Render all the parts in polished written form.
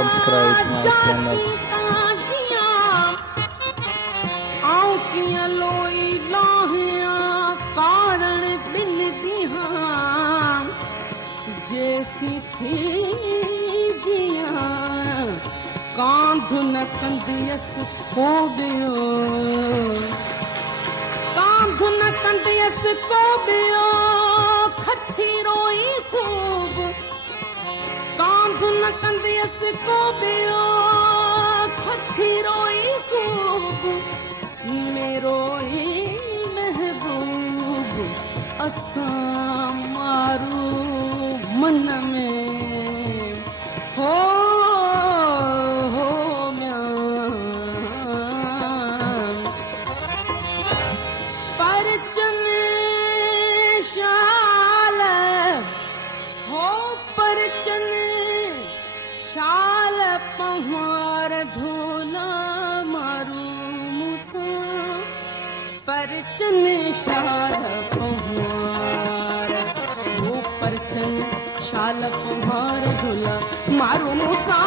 subscribe my channel. जैसी थी जिया कांध न कंदियस को बियो कांध न कंदियस को बियो खठी रोई खूब कांध न कंदियस को बियो खठी रोई खूब मेरो महबूब असा मारू मन में हो परचन शाल हो परचन शाल पहाड़ धूला मारू मुसा परचन शाल पहाड़ हो परचन शाल पहाड़ धूला मारू मुसा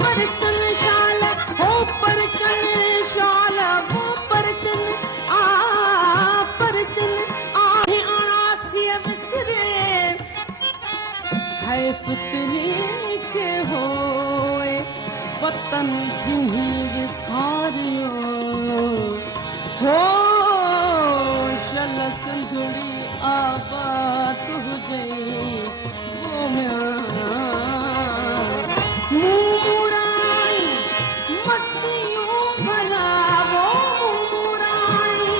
परचन शाल हो परचन शाल हो परचन परचन आहे अणासी विसरे है फितने के होए वतन जिन्हीं सारियो हो शल संधुड़ी आबाद हो जाए वो मुराई मतियों भला वो मुराई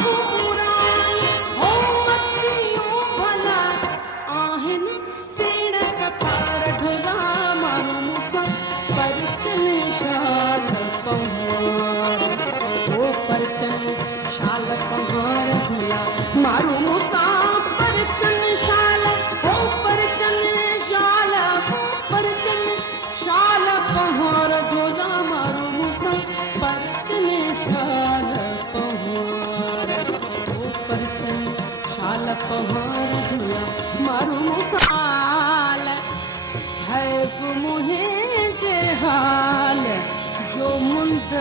मुराई हो मतियों भला आहन सेण सतार ढुला मारू मुसा परचन शाल पहाड़ हो परचन शाल पहाड़ ढुला मारू मुसा परचन शाल हो परचन शाल हो परचन शाल पहाड़ ढुला मारू मुसा परचन शाल पहाड़ हो परचन शाल पहाड़ ढुला मारू मुसाल है मुहे जे हाल जो मुंद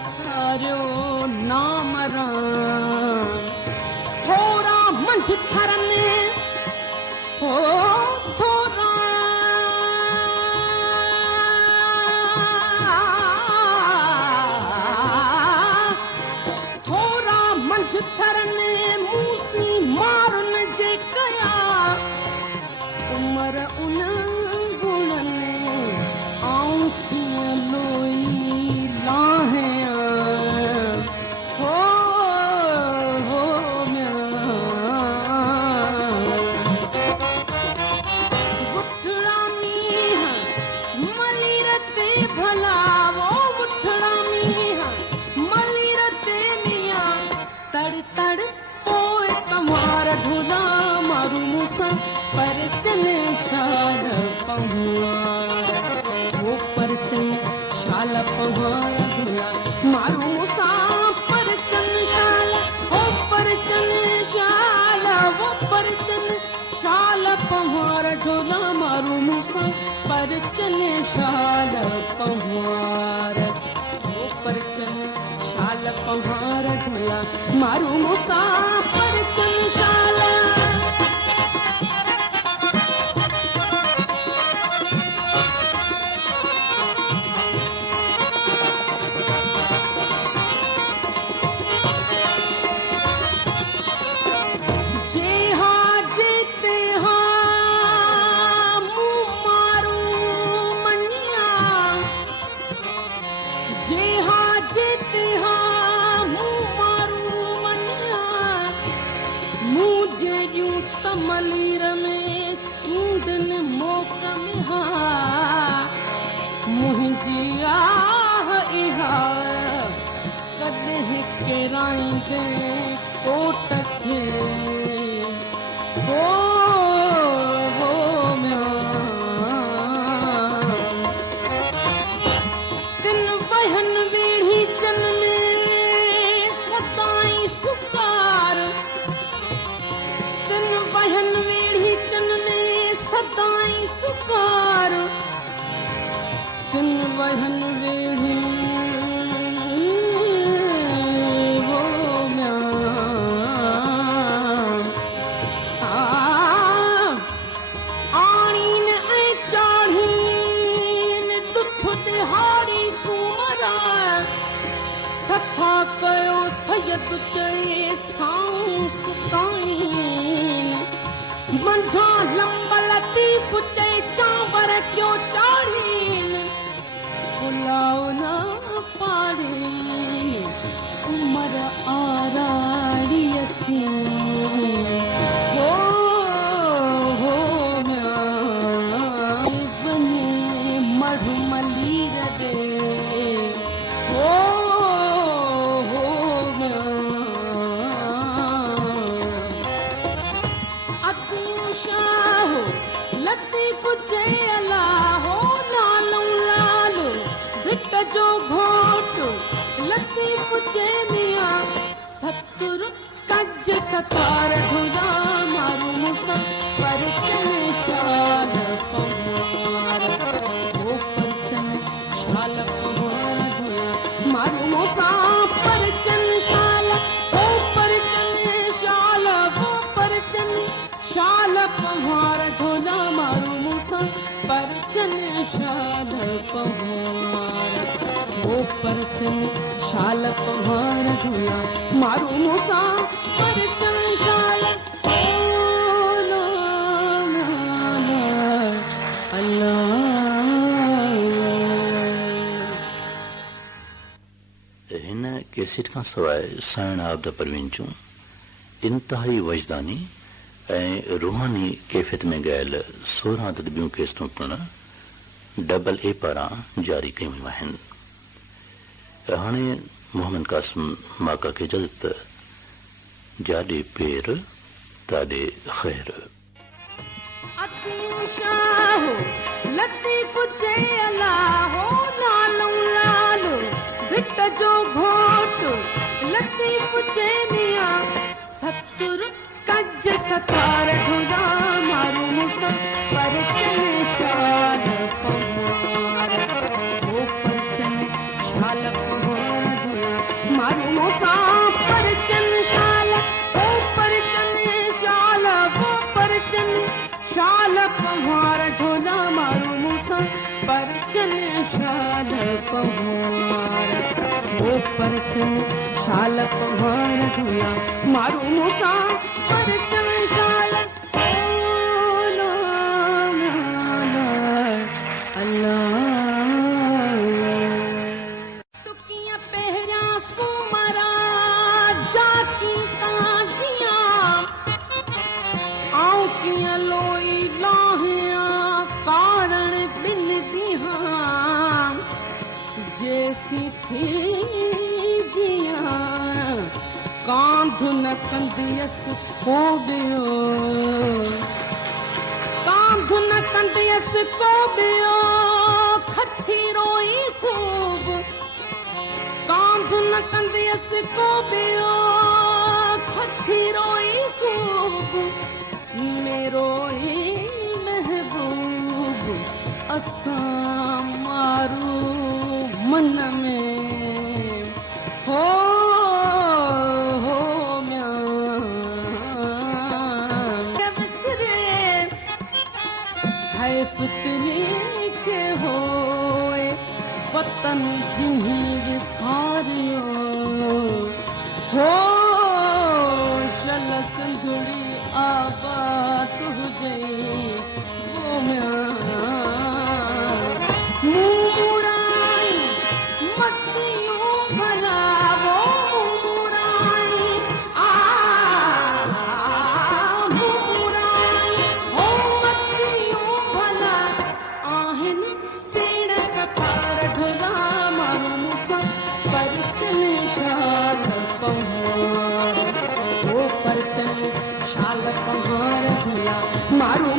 सारो नाम राम थोड़ा मंझ थरने हो थोड़ा थोड़ा मंझ थरने मूसी मारन जे कया उमर उन गुणने आऊं किया लोई लाहे परचन शाल पहाड़ हो परचन शाल पहाड़ ढुला मारू मुसा परचन शाल हो परचन शाल वो परचन शाल पहाड़ ढुला मारू मुसा परचन शाल पहाड़ हो परचन शाल पहाड़ ढुला मारू मुसा परचन शाल मलीर में चूंडन मोकम हा मुंहिंजी आह इहा कॾहिं केराईंदे कोट खे हो तिन वहन वेड़ी चन में सदाई सुकार तिन वहन वेड़ी चन में सदाई सुकार तिन वहन वेड़ी वो आनी ने चाढ़ी ने दुख दिहाड़ी सुमरा सथा कयो सैयद चढ़े साऊं सुकाइन मंझा लंब लतीफ चए चांवर क्यों चाढ़ीन पुलाव ना पाड़ीन उमर आराड़ी असी हो बने मढ़मली दे लतीफ जयला हो लालू लालू भिट जो घोट लतीफ जय मिया सतुर कज सतार धुरा मारू मुसा पर चने शाल पवार वो पर चने शाल पवार धुरा मारू मुसा पर चन शाल वो पर चने शाल वो पर चने शाल पवार धुरा मारू मुसा पर चने शाल पवार वो पर चने शाल पवार धुरा मारू मुसा पर चने शाल हिन कैसेट खां सवाइ साइण ऑफ द परवीन जूं इंतहाई वजदानी ऐं रूहानी कैफ़ियत में ॻायल 16 अदद ॿियूं कैसेटूं पिण डबल ए पारां जारी कयूं वियूं आहिनि। हाणे मोहम्मद कासिम माका खे इजाज़त जाॾे पेर ताॾे ख़ैर। लतीफ जयला हो लालू लालू भिट जो घोट लतीफ जय मिया सतुर कज सतार धुरा मारू मुसा पर चने शाल पवार वो पर चने शाल पवार धुरा मारू मुसा पर चन शाल वो पर चने शाल वो पर चने शाल पवार धुरा मारू मुसा पर चने शाल पवार वो पर चने शाल पवार धुरा मारू मुसा पर चने शाल तुकिया पहरा सुमरा जाकी ताजिया आऊं किया लोई लाहिया कारण बिन दिहा जैसी थी जिया कांध न कंदियस खो गयो कांध न कंदियस को गयो खथी रोई खूब कांध न कंदियस को गयो खथी रोई खूब मेरो महबूब असा मारू मन में हो फितने के होए वतन जिन्हीं विसारियो हो शल संधुड़ी आबाद हुजे वो मुराई मतियों भला वो मुराई मुराई हो मतियों भला आहन सेड़ सतार ढुला मारू मुसा पर चने शाल पवार वो पर चने शाल पवार ढुला मारू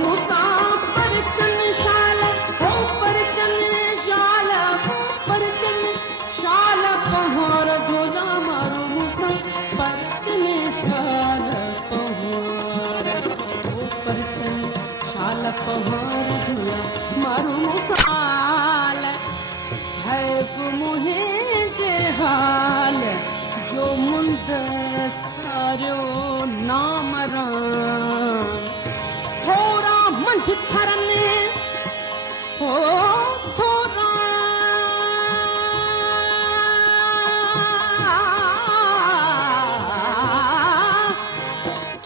शाल पहाड़ धुला मारू मुसाल है मुहे जे हाल जो मुंद सारो नाम राम थोड़ा मंझ थरने हो थोड़ा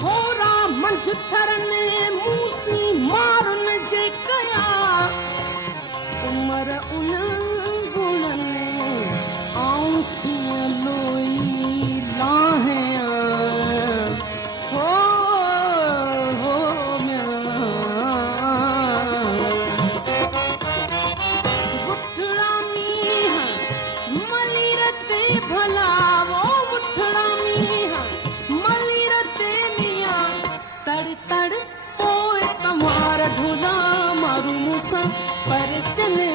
थोड़ा मंझ थरने मूसी मारन जे कया उमर उन गुणने आऊं कीअं लोई लाहियां हो वुठड़ा मींहं मलीर ते भला वो वुठड़ा मींहं मलीर ते मियां तड़ तड़ पोए तमार ढोला मारू मूंसां पर चने